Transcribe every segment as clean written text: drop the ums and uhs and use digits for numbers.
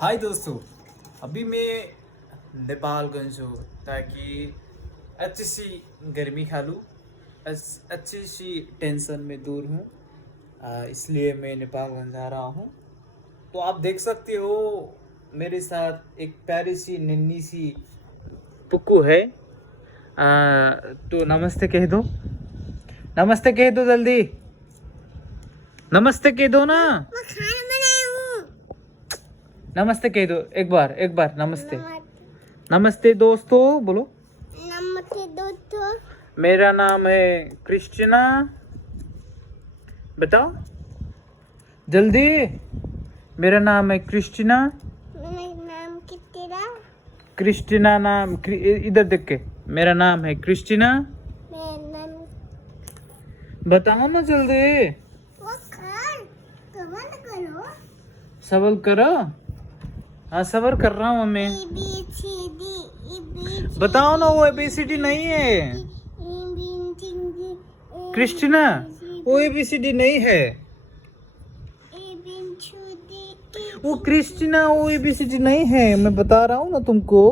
हाय दोस्तों, अभी मैं नेपाल गंज हूँ ताकि अच्छी सी गर्मी खा लूँ। अच्छी सी टेंशन में दूर हूँ, इसलिए मैं नेपालगंज आ रहा हूँ। तो आप देख सकते हो मेरे साथ एक प्यारी सी नन्ही सी पुक्कू है। तो नमस्ते कह दो, नमस्ते कह दो जल्दी, नमस्ते कह दो ना। मैं खाना बनाया हूँ। नमस्ते कह दो, एक बार नमस्ते। नमस्ते दोस्तों बोलो। नमस्ते दोस्तों। मेरा नाम है क्रिस्टीना। बताओ जल्दी। मेरा नाम है क्रिस्टीना। मेरा नाम कितेरा। क्रिस्टीना नाम इधर देख के। मेरा नाम है क्रिस्टीना। मेरा नाम बताओ ना जल्दी। वो खान कमाल करो। सवाल करो। हाँ सबर कर रहा हूँ मैं। A B C D E B बताओ ना, वो ABCD नहीं है क्रिस्टीना, वो ABCD नहीं है। वो क्रिस्टीना वो ABCD नहीं है, मैं बता रहा हूँ ना तुमको।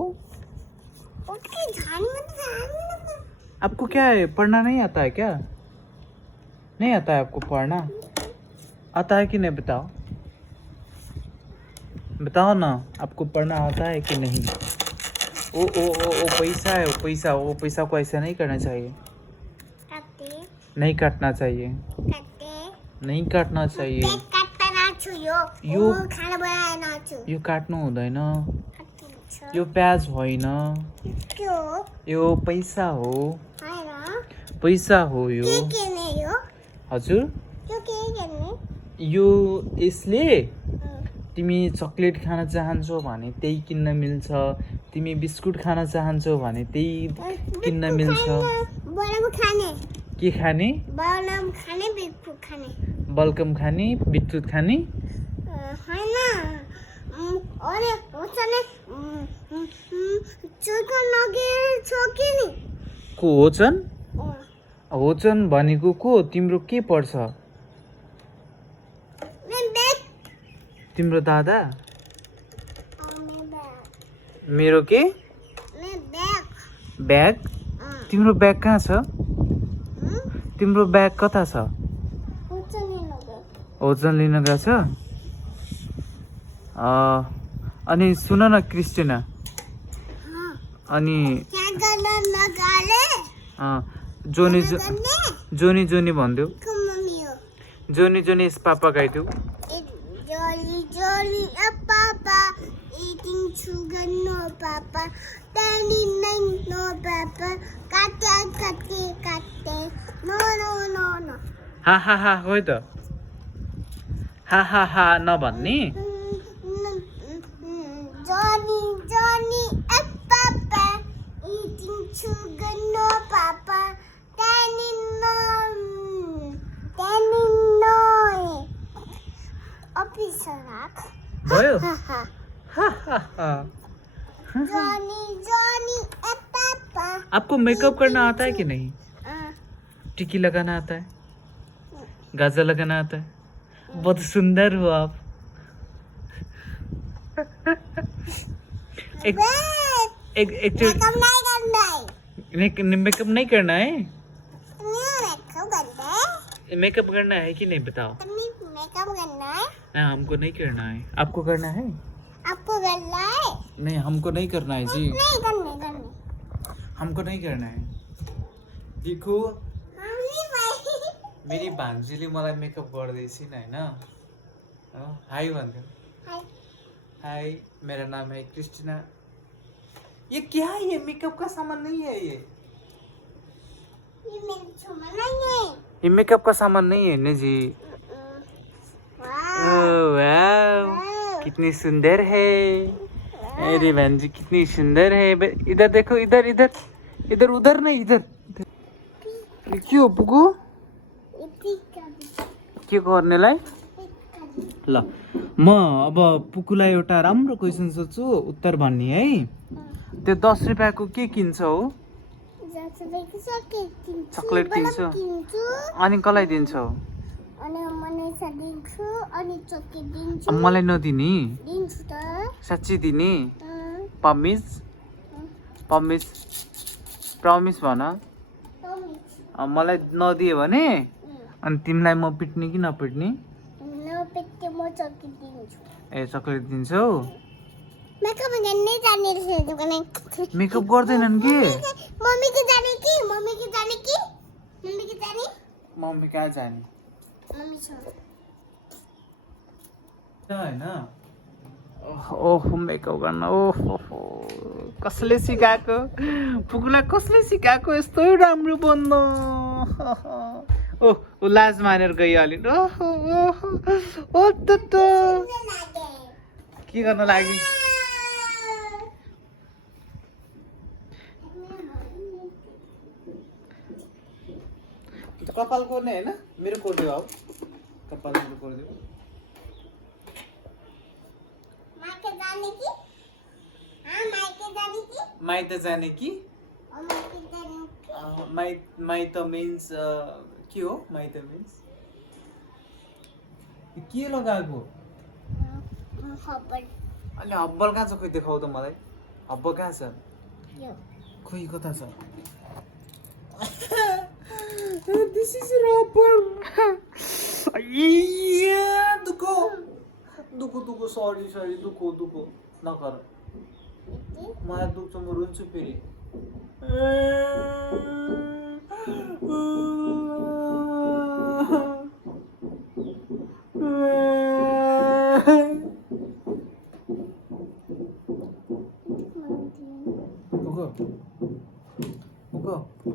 आपको क्या है, पढ़ना नहीं आता है क्या? नहीं आता है आपको पढ़ना? आता है कि नहीं बताओ, बताओ ना, आपको पढ़ना आता है कि नहीं? ओ पैसा है, वो पैसा को ऐसा नहीं करना चाहिए। नहीं काटना चाहिए, नहीं काट्न चाहिए। यो काट्नु हुँदैन, यो प्याज होइन, यो पैसा हो, पैसा हो यो। हजुर यो यसले तिमी चक्लेट खान चाहन्छौ भने त्यही किन्न मिल्छ, तिमी बिस्कुट खान चाहन्छौ भने त्यही किन्न मिल्छ। के खाने? बलकम खाने, बिस्कुट खाने। को होचन? होचन भनेको को? तिम्रो के पर्छ? तिम्रो दादा? मेरो के? ब्याग? तिम्रो ब्याग कहाँ छ? तिम्रो ब्याग कता छ? ओजन लिन गएको छ? अनि सुन न क्रिस्टिना, अनि जोनी जोनी भनिदेऊ। जोनी जोनी इस पापा गाइदेऊ। Jolly papa, eating sugar no papa, standing no papa, kate, no. हा हो त, हा नभन्ने। Johnny papa, eating sugar no papa, standing no. भयो? Johnny पापा। आपको मेकअप करना आता है कि नहीं? टिकी लगाना आता है, गाजर लगाना आता है? बहुत सुंदर हो आप। मेकअप नहीं करना है? मेकअप करना है कि नहीं बताओ? मेकअप करना है? नहीं, हमको नहीं करना है। आपको करना है? आपको करना है? नहीं, हमको नहीं करना है जी। नहीं करने। हमको नहीं करना है। देखो मेरी भान्जीले मलाई मेकअप गर्दैछिन् हैन। हाई भन्दियो। हाय, मेरा नाम है क्रिस्टीना। ये क्या है? ये मेकअप का सामान नहीं है ये मेरे सामान नहीं है। ये मेकअप का सामान नहीं है ना जी। वाह, कितनी सुंदर है मेरी भांजी, कितनी सुंदर है। इधर देखो, इधर उधर नहीं, इधर। के हो पुगु? के गर्नेलाई? ल म अब पुकुलाई एउटा राम्रो क्वेसन सोध्छु, उत्तर भन्ने है। त्यो 10 रुपैयाँको के किन्छौ? चकलेट किन्छौ? अनि कसलाई दिन्छौ? अनि मलाई नदिने? दिन्छु त। साँच्ची दिने प्रमिस प्रमिस प्रमिस भन मलाई नदियो भने अनि तिमीलाई म पिट्ने कि नपिट्ने ए चक्लेट दिन्छौ मेकअप गर्ने जाने रहेछ दुकाने मेकअप गर्दैनन् के मम्मी के जाने कि मम्मी के जाने कि मम्मी के जाने मम्मी कहाँ जाने मम्मी छ हैन ओहो मेकअप गर्न ओहो कसले सिकाएको पुगुलाई कसले सिकाएको यस्तो राम्रो बन्न ओ लाज मानेर गयो अलि ओहो ओहो ओ त के गर्न लागि कपाल कोर्ने हैन मेरो कोर्दियो अब कपाल मेरो कोर्दियो माइके जाने कि माइके जाने कि माइत जाने कि माइके जाने कि माइत मिन्स के हो माइत मिन्स के लगाएको खबर अनि हब्बल कहाँ छ खोइ देखाउ त मलाई हब्बल कहाँ छ यो खोइ कता छ दिस इज रबर दुखो दुखो दुखो सरी सरी दुखो दुखो नगर मलाई दुख्छ म रुन्छु फेरि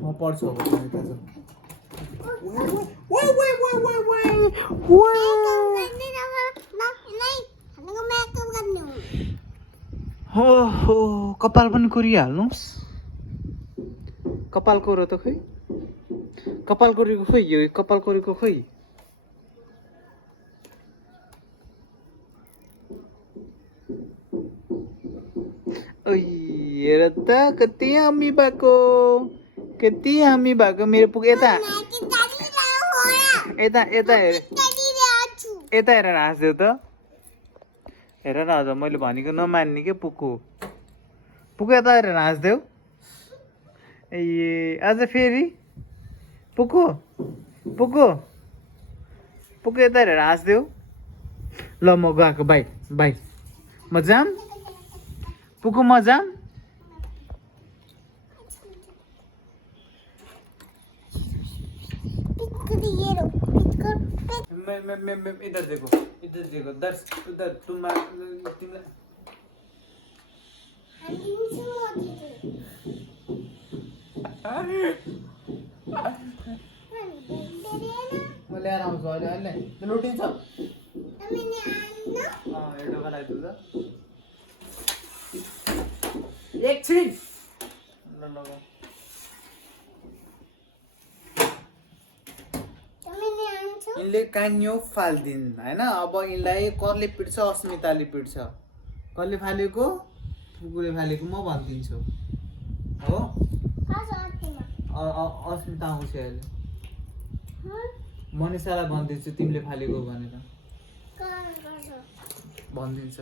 म पढ्छु अब हो कपाल पनि कोरिहाल्नुहोस् कपाल कोरो त खोइ कपाल कोरेको खोइ यो कपाल कोरेको खोइ हेर त कति हामी भएको मेरो पुग यता यता यता हेर यता हेरेर हाँस्देऊ त हेर न अझ मैले भनेको नमान्ने के पुग्को पुग्को यता हेरेर हाँस्देऊ ए अझ फेरि पुग्को पुग्को पुग्को यता हेरेर हाँस्देऊ ल म गएको बाई बाई म जाम पुग्को म जाम इधर देखो दर्श उधर तुम तिमीलाई म ल्याएर आउँछु अहिले अहिले लुटिन्छ हेर्नुको लागि त एकछिन ल लगाऊ यिनले कान्यो फाल्दिन् होइन अब यिनलाई कसले पिट्छ अस्मिताले पिट्छ कसले फालेको पुगुले फालेको म भनिदिन्छु हो अस्मिता आउँछ अहिले मनिषालाई भनिदिन्छु तिमीले फालेको भनेर भनिदिन्छ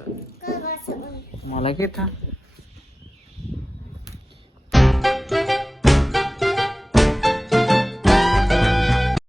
मलाई के थाहा